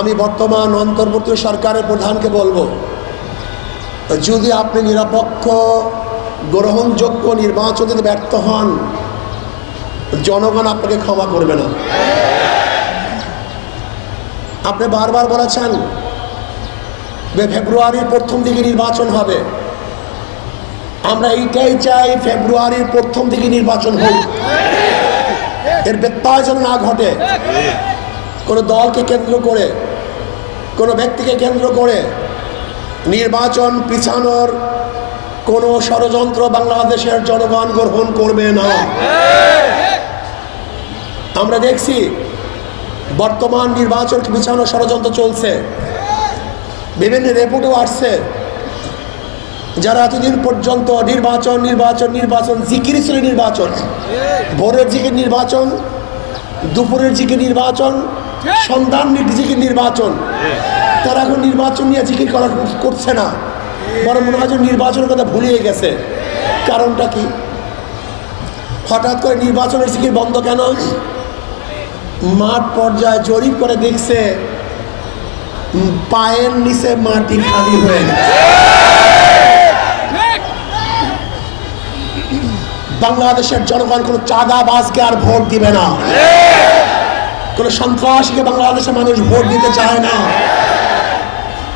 আমি বর্তমান অন্তর্বর্তী সরকারের প্রধানকে বলবো, যদি আপনি নিরপেক্ষ গ্রহণযোগ্য নির্বাচন দিতে ব্যর্থ হন, জনগণ আপনাকে ক্ষমা করবে না। আপনি বারবার বলেছেন ফেব্রুয়ারির প্রথম দিকে নির্বাচন হবে। আমরা এইটাই চাই, ফেব্রুয়ারির প্রথম দিকে নির্বাচন হোক, এর ব্যত্যয় যেন না ঘটে। কোনো দলকে কেন্দ্র করে, কোনো ব্যক্তিকে কেন্দ্র করে নির্বাচন পিছানোর কোনো ষড়যন্ত্র বাংলাদেশের জনগণ গ্রহণ করবে না। আমরা দেখছি বর্তমান নির্বাচনকে পিছানোর ষড়যন্ত্র চলছে, বিভিন্ন রিপোর্টও আসছে। যারা এতদিন পর্যন্ত নির্বাচন নির্বাচন নির্বাচন জিকির ছিল, নির্বাচন ভোরের জিকির নির্বাচন, দুপুরের জিকির নির্বাচন, সন্ধ্যার জিকির নির্বাচন, তারা এখন নির্বাচন নিয়ে জিকির করছে না, বরং মনে হয় নির্বাচনের কথা ভুলিয়ে গেছে। কারণটা কি? হঠাৎ করে নির্বাচনের জিকির বন্ধ কেন? মাঠ পর্যায়ে জরিপ করে দেখছে পায়ের নিচে মাটি খালি হয়ে গেছে। বাংলাদেশের জনগণ কোনো চাঁদাবাজকে আর ভোট দিবে না, কোনো সন্ত্রাসীকে বাংলাদেশের মানুষ ভোট দিতে চায় না।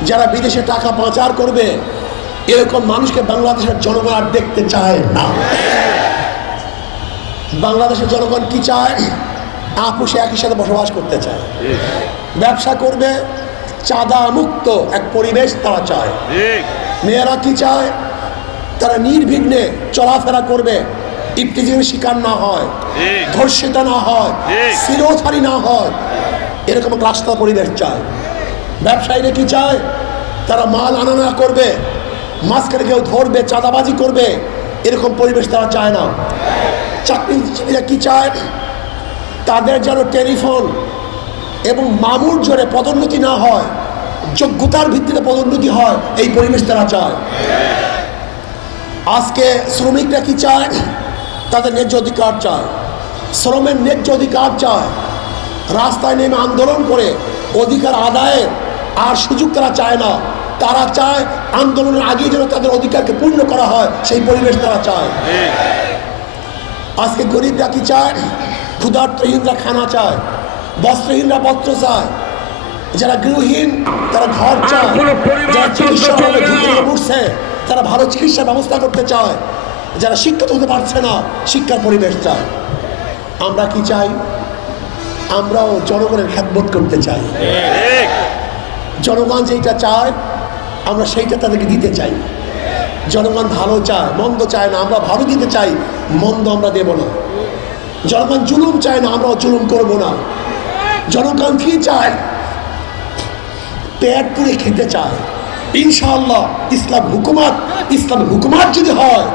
যারা বিদেশে টাকা পাচার করবে এরকম মানুষকে বাংলাদেশের জনগণ আর দেখতে চায় না। বাংলাদেশের জনগণ কি চায়? আপোষে একই সাথে বসবাস করতে চায়, ব্যবসা করবে, চাঁদা মুক্ত এক পরিবেশ তারা চায়। মেয়েরা কি চায়? তারা নির্বিঘ্নে চলাফেরা করবে, ইফতিজিংয়ের শিকার না হয়, ধর্ষিত না হয়, শিরোধারী না হয়, এরকম এক রাস্তা পরিবেশ চায়। ব্যবসায়ীরা কি চায়? তারা মাল আনা করবে, মাঝখানে কেউ ধরবে, চাঁদাবাজি করবে, এরকম পরিবেশ তারা চায় না। চাকরিজীবীরা কি চায়? তাদের যেন টেলিফোন এবং মামুর জোরে পদোন্নতি না হয়, যোগ্যতার ভিত্তিতে পদোন্নতি হয়, এই পরিবেশ তারা চায়। আজকে শ্রমিকরা কি চায়? তাদের ন্যায্য অধিকার চায়, শ্রমের ন্যায্য অধিকার চায়। রাস্তায় নেমে আন্দোলন করে অধিকার আদায়ের আর সুযোগ তারা চায় না। তারা চায় আন্দোলনের আগে যেন তাদের অধিকারকে পূর্ণ করা হয়, সেই পরিবেশ তারা চায়। আজকে গরিবরা কি চায়? ক্ষুধার্তহীনরা খানা চায়, বস্ত্রহীনরা বস্ত্র চায়, যারা গৃহহীন তারা ঘর চায়, যারা চিকিৎসা উঠছে তারা ভালো চিকিৎসার ব্যবস্থা করতে চায়, যারা শিক্ষিত হতে পারছে না শিক্ষার পরিবেশ চায়। আমরা কি চাই? আমরাও জনগণের খেদমত করতে চাই। জনগণ যেটা চায় আমরা সেইটা তাদেরকে দিতে চাই। জনগণ ভালো চায়, মন্দ চায় না, আমরা ভালো দিতে চাই, মন্দ আমরা দেব না। জনগণ জুলুম চায় না, আমরাও জুলুম করব না। জনগণ কি চায়? পেট পুড়ে খেতে চায়। ইনশাআল্লাহ ইসলাম হুকুমাত যদি হয়,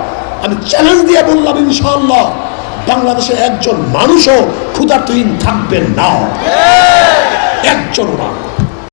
আমি চ্যালেঞ্জ দিয়ে বললাম, ইনশাআল্লাহ বাংলাদেশের একজন মানুষও ক্ষুধার্তহীন থাকবেন না, একজন না।